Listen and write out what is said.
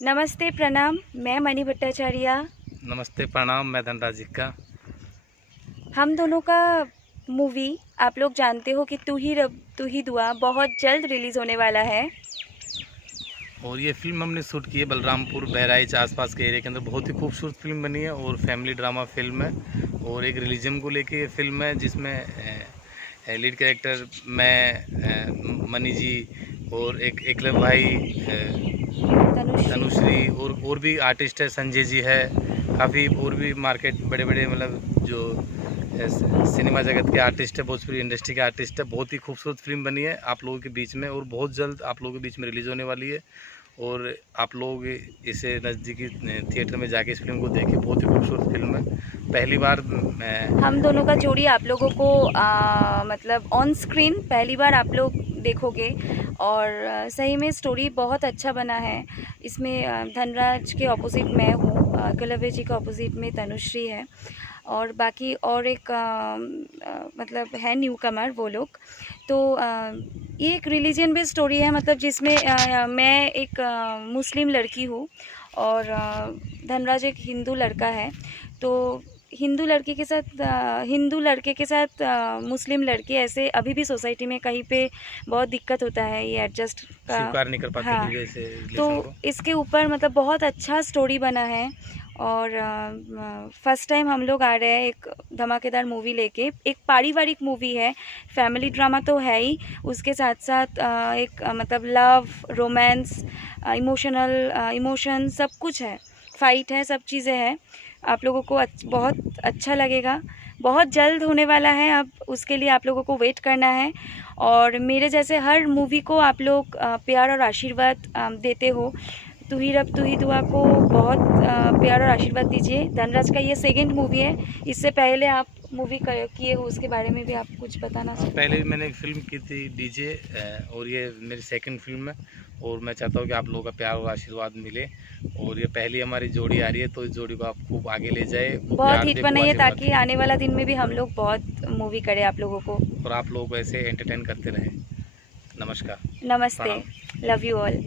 नमस्ते, प्रणाम। मैं मणि भट्टाचार्य। नमस्ते प्रणाम, मैं धनराज का। हम दोनों का मूवी आप लोग जानते हो कि तू ही रब तू ही दुआ बहुत जल्द रिलीज़ होने वाला है। और ये फिल्म हमने शूट की है बलरामपुर बहराइच आसपास के एरिया के अंदर। बहुत ही खूबसूरत फिल्म बनी है और फैमिली ड्रामा फिल्म है और एक रिलीजन को लेके ये फिल्म है, जिसमें लीड कैरेक्टर मैं, मनी जी और एक एकलव भाई, तनुश्री और भी आर्टिस्ट है, संजय जी है, काफ़ी और भी मार्केट बड़े बड़े मतलब जो सिनेमा जगत के आर्टिस्ट है, भोजपुरी इंडस्ट्री के आर्टिस्ट है। बहुत ही खूबसूरत फिल्म बनी है आप लोगों के बीच में और बहुत जल्द आप लोगों के बीच में रिलीज़ होने वाली है। और आप लोग इसे नज़दीकी थिएटर में जाके इस फिल्म को देखें। बहुत ही खूबसूरत फिल्म है। पहली बार हम दोनों का जोड़ी आप लोगों को मतलब ऑन स्क्रीन पहली बार आप लोग देखोगे और सही में स्टोरी बहुत अच्छा बना है। इसमें धनराज के ऑपोजिट मैं हूँ, कलवे जी के ऑपोजिट में तनुश्री है और बाकी और एक मतलब है न्यू कमर वो लोग। तो ये एक रिलीजन बेस्ड स्टोरी है, मतलब जिसमें मैं एक मुस्लिम लड़की हूँ और धनराज एक हिंदू लड़का है। तो हिंदू लड़के के साथ मुस्लिम लड़की, ऐसे अभी भी सोसाइटी में कहीं पे बहुत दिक्कत होता है ये एडजस्ट का, स्वीकार नहीं कर पाते हाँ। जैसे तो रिलेशन को। इसके ऊपर मतलब बहुत अच्छा स्टोरी बना है और फर्स्ट टाइम हम लोग आ रहे हैं एक धमाकेदार मूवी लेके। एक पारिवारिक मूवी है, फैमिली ड्रामा तो है ही, उसके साथ साथ एक मतलब लव, रोमांस, इमोशन सब कुछ है, फाइट है, सब चीज़ें हैं। आप लोगों को बहुत अच्छा लगेगा, बहुत जल्द होने वाला है। अब उसके लिए आप लोगों को वेट करना है और मेरे जैसे हर मूवी को आप लोग प्यार और आशीर्वाद देते हो। तू ही रब तू ही दुआ को बहुत प्यार और आशीर्वाद दीजिए। धनराज का ये सेकंड मूवी है, इससे पहले आप मूवी किए हो उसके बारे में भी आप कुछ बताना चाहते पहले भी मैंने एक फिल्म की थी डीजे, और ये मेरी सेकंड फिल्म है और मैं चाहता हूँ कि आप लोगों का प्यार और आशीर्वाद मिले। और ये पहली हमारी जोड़ी आ रही है तो इस जोड़ी को आप खूब आगे ले जाए, बहुत हिट बनाइए ताकि आने वाला दिन में भी हम लोग बहुत मूवी करें आप लोगों को। और आप लोग ऐसे एंटरटेन करते रहें। नमस्कार, नमस्ते, प्रणाम। Love you all.